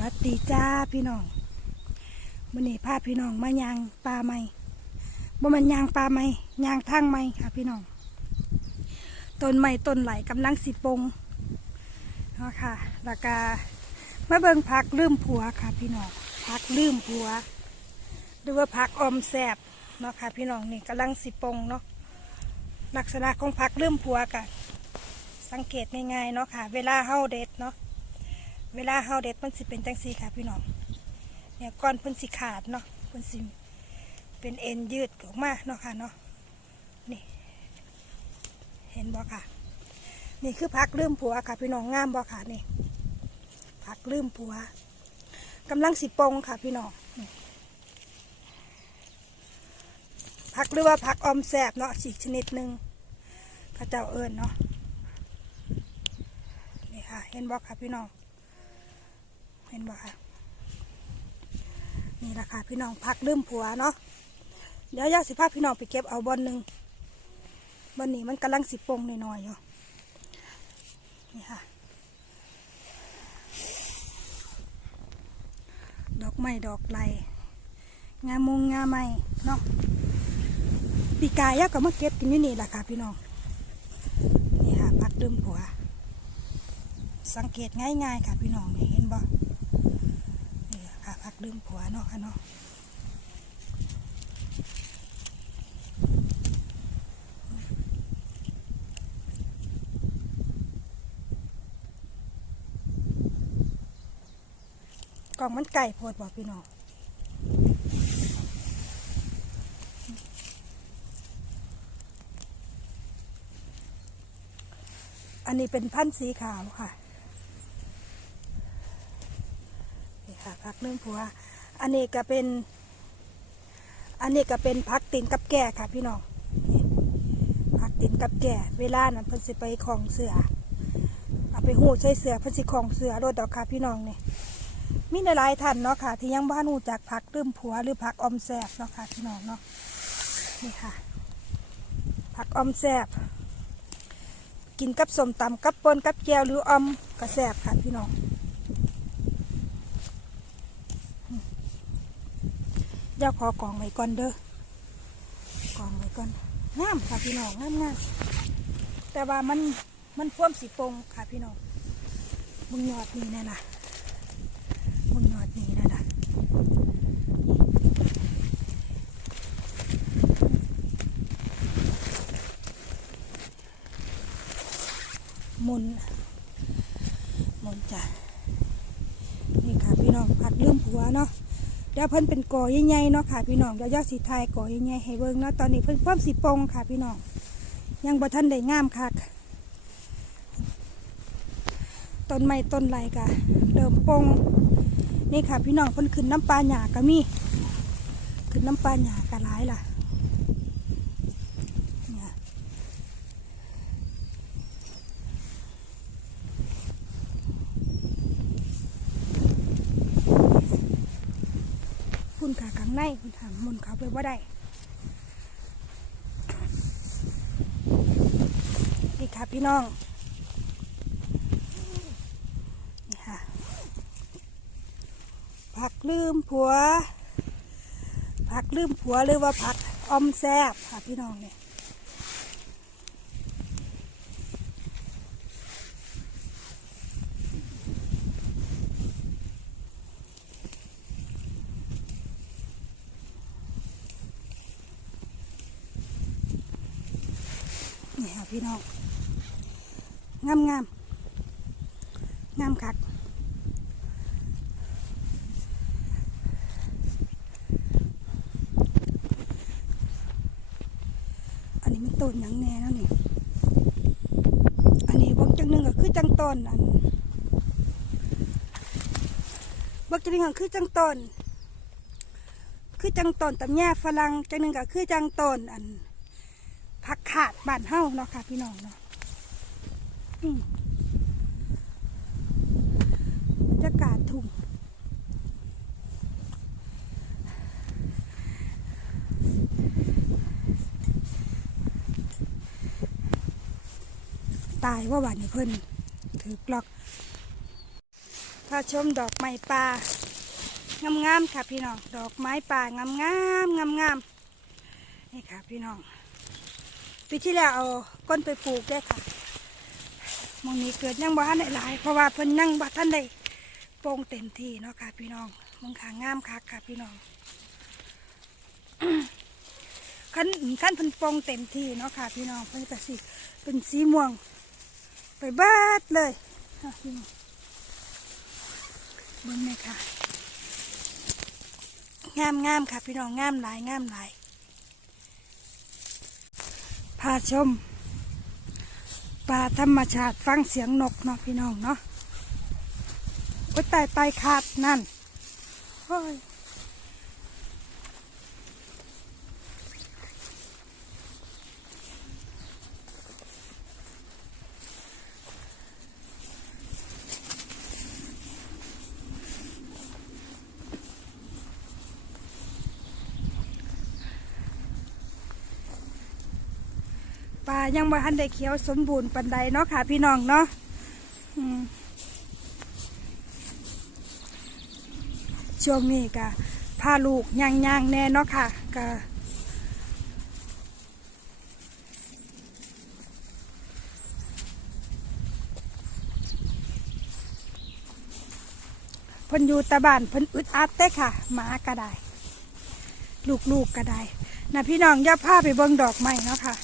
วัสดีจ้าพี่น้องมื่อนี้พาพี่น้องมายางปลาไม่บ่มันยางปลาไม่ยางทางไม่ค่ะพี่น้อง ต้นไม้ต้นไหลกำลังสิปงเนาะค่ะแล้วก็มาเบิ่งพักลืมผัวค่ะพี่น้องพักลืมผัว หรือว่าพักอมแซบเนาะค่ะพี่น้องนี่กำลังสิปงเนาะลักษณะของพักลืมผัวกันสังเกตง่ายๆเนาะค่ะ เวลาเฮาเด็ดเนาะ เวลาเฮาเด็ดมันสิเป็นจังซีค่ะพี่น้องเนี่ยก้อนเพิ่นสิขาดเนาะเพิ่นสิเป็นเอ็นยืดออกมาเนาะค่ะเนาะนี่ เห็นบ่ค่ะ นี่คือพักลืมผัวค่ะ พี่น้องงามบ่ค่ะนี่พักลืมผัวกำลังสิปงค่ะ พี่น้องนี่พักหรือว่าพักอมแสบเนาะอีกชนิดหนึ่งเขาเจ้าเอิญเนาะนี่ค่ะ เห็นบ่ค่ะพี่น้อง เห็นบ่คะนี่แหละค่ะพี่น้องพักลืมผัวเนาะเดี๋ยวยาสิพาพี่น้องไปเก็บเอาบอลหนึ่งบอลนี้มันกำลังสิปงหน่อยๆอยู่นี่ค่ะ ดอกไม้ดอกไหลงามมงงามไม้เนาะปีกายยาก็มาเก็บกินอยู่นี่แหละค่ะพี่น้องนี่ค่ะพักลืมผัว สังเกตง่ายๆค่ะพี่น้องเห็นบ่ ลืมผัวเนาะค่ะเนาะกล่องมันไก่โพดบ่พี่น้องอันนี้เป็นพันธุ์สีขาวค่ะ นี่ ค่ะพักเรื่องผัว อันนี้ก็เป็น อันนี้ก็เป็นพักตินกับแก่ค่ะ พี่น้องนี่พักตินกับแก่ เวลานั้นเพิ่นสิไปของเสือเอาไปหูใส่เสือเพิ่นสิของเสือรถดอกค่ะพี่น้องนี่มีหลายท่านเนาะค่ะ ที่ยังบ้านหูจากพักเริ่มผัวหรือพักอมแซบเนาะค่ะพี่น้องเนาะนี่ค่ะผักอมแซบกินกับสมตำกับปนกับแก้วหรือออมกระแซบค่ะพี่น้อง เดี๋ ยวขอกองไว้ก่อนเด้อกองไว้ก่อนงามค่ะพี่น้องงามงามแต่ว่ามันมันพ่วมสีปงค่ะพี่น้องมึงยอดนี่แน่น่ะมึงยอดนี่แน่น่ะมุนมุนจ้ะนี่ค่ะพี่น้องผัดลืมผัวเนาะ เดี๋ยวเพิ่นเป็นกอใหญ่ๆเนาะค่ะพี่น้องเดี๋ยวยอดสีไทยกอใหญ่ๆให้เบิ่งเนาะตอนนี้เพิ่นพร้อมสีปงค่ะพี่น้อง ยังบ่ทันได้งามค่ะต้นไม้ต้นไรกะเริ่มปงนี่ค่ะพี่น้องเพิ่นขึ้นน้ำปลาหยาก็มีขึ้นน้ำปลาหยาก็หลายล่ะเนี่ยคุณค่ะข้าง ในคุณถามมุนเขาไปว่าได้นี่ค่ะพี่น้องนี่ค่ะผักลืมผัวผักลืมผัวหรือว่าผักออมแซบค่ะพี่น้องเนี่ย พี่น้องงามงามงามคักอันนี้มันต้นหยังแน่แล้วนี่อันนี้บอกจังหนึ่งก็คือจังต้นอันบอกจังหนึ่งก็คือจังต้นคือจังต้นตำแย่ฝรั่งจังหนึ่งก็คือจังต้นอัน ผักขาดบานเฮาเนาะค่ะพี่น้องเนาะอืมบรรยากาศทุ่งตายว่าวันนี้เพิ่นถือกลอกาชมดอกไม้ป่างามๆค่ะพี่น้อง ดอกไม้ป่างามๆงามๆนี่ค่ะพี่น้อง ปีที่แล้วเอาก้นไปปลูกได้ค่ะมองนี้เกิดยังบ่ทันได้หลาย เพราะว่าเพิ่นยังบ่ทันได้โปร่งเต็มที่เนาะค่ะพี่น้องมึงขางามคักค่ะพี่น้องขั้นขั้นเพิ่นโปร่งเต็มที่เนาะค่ะพี่น้องเพิ่นก็สิเป็นสีม่วง ไปเบิดเลยพี่น้องเบิ่งเลยค่ะงามงามค่ะพี่น้องงามหลายงามหลาย พาชมป่าธรรมชาติฟังเสียงนกเนาะพี่น้องเนาะโอ้ยตายตายขาดนั่นโอ้ย ป่ายังบ่ทันได้เขียวสมบูรณ์ปันใดเนาะค่ะ พี่น้องเนาะช่วงนี้ก็พาลูกย่างย่างแน่เนาะค่ะก็พิ่นอยู่ตะบานพิ่นอึดอัดเต้ค่ะหมาก็ได้ลูกๆก็ได้นะพี่น้องย่าพาไปเบิ่งดอกไม้เนาะค่ะ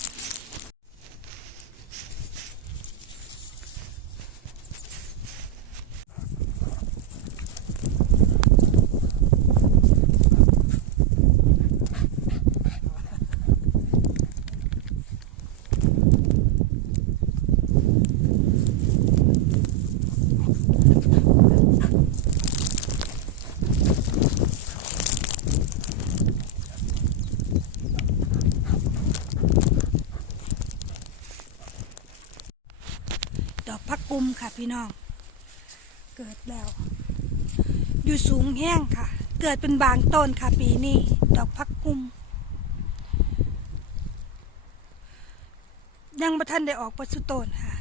พี่น้อง เกิดแล้ว อยู่สูงแห้งค่ะ เกิดเป็นบางต้นค่ะปีนี้ ดอกพักกุม ยังบ่ทันได้ออกปัสุต้นค่ะ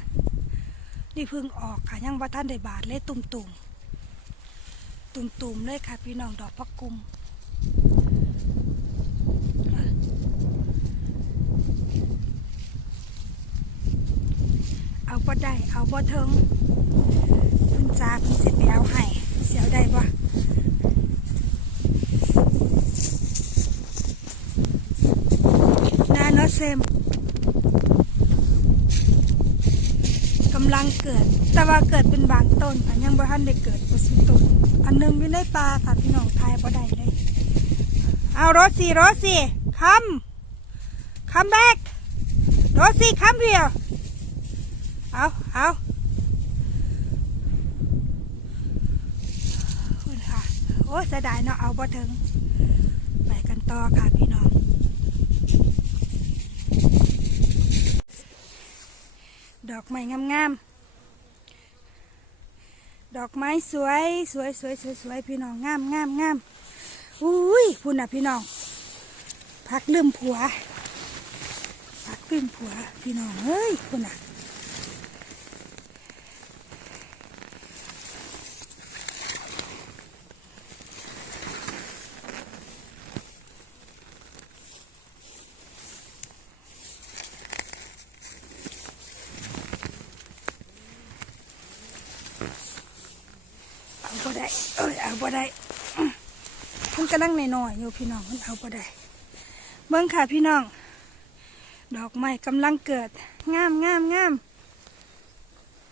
นี่เพิ่งออกค่ะ ยังบ่ทันได้บาดเลยตุ่มตุ่มตุ่มตุ่มๆเลยค่ะ พี่น้องดอกพักกุม เอาบ่ได้ เอาบ่เทิงคุณจาคุณสิไปเอาให้เสียวได้บ่นาโนเซมกำลังเกิด แต่ว่าเกิดเป็นบางต้นค่ะยังบ่ทันได้เกิดบ่สุดต้นอันหนึงอยู่ในป่าค่ะพี่น้องทายบ่ได้เลย เอารถสี่รถสี่คัมคัมแบ็กรถสี่คัมเพียว เอาเอาคุณค่ะ โอ้เสียดายเนาะเอาบ่ถึง ไปกันต่อค่ะพี่น้อง ดอกไม้งามๆ ดอกไม้สวย สวยสวยสวยสวยพี่น้องงามงามงามอุ้ยพุ่นน่ะพี่น้องพักลืมผัว พักลืมผัว พี่น้องเฮ้ยพุ่นน่ะ เอาบ่ได้เอ้ยเอาบ่ได้อื้อมันกำลังน้อยๆอยู่พี่น้องมันเอาบ่ได้เบิ่งค่ะพี่น้อง ดอกไม้กำลังเกิดงามงามงาม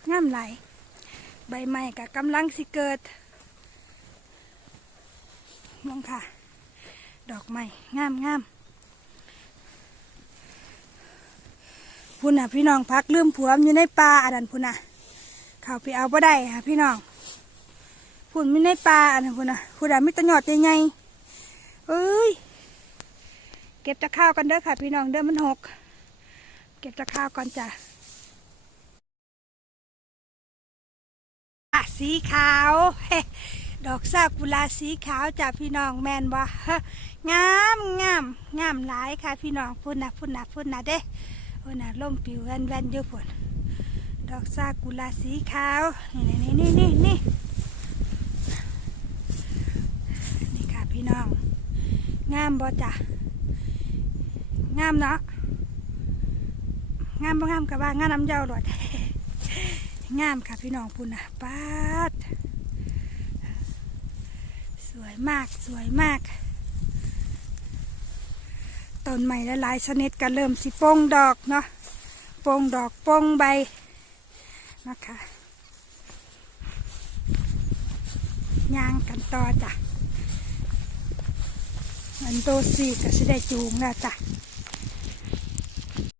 งามไหลใบไม้ก็กำลังสิเกิดมองค่ะ ดอกไม้งามงามพุ่นน่ะพี่น้องพักลืมผัวมอยู่ในป่าอันนั้นพุ่นน่ะ เขาไปเอาบ่ได้ค่ะพี่น้อง พุ่นไม่ในป่าอันนั้นพุ่นนะพุ่นอะมิตรหยอดใหญ่ๆเอ้ย เก็บตะข้าวกันเด้อค่ะ พี่น้องเด้อมันหก เก็บตะข้าวก่อนจ้ะสีขาวดอกซากุระสีขาวจ้ะพี่น้องแมนบ่ฮะงามงามงามหลายค่ะ พี่น้องพุ่นนะพุ่นนะพุ่นนะเด้พุ่นนะล่มปิวแว่นแว่นๆอยู่พุ่นดอกซากุระสีขาว นี่นี่นี่นี่นี่ น้อง งามบ่จ้ะงามเนาะงามบ่งามกับว่างามน้ำเย้าหลอดงามค่ะพี่น้องพุ่นนะป้าดสวยมากสวยมากต้นใหม่หลายๆชนิดก็เริ่มสิโป่งดอกเนาะโป่งดอกโป่งใบนะคะย่างกันต่อจ้ะ อันโตสี่ก็สิได้จูงแล้วจ้ะ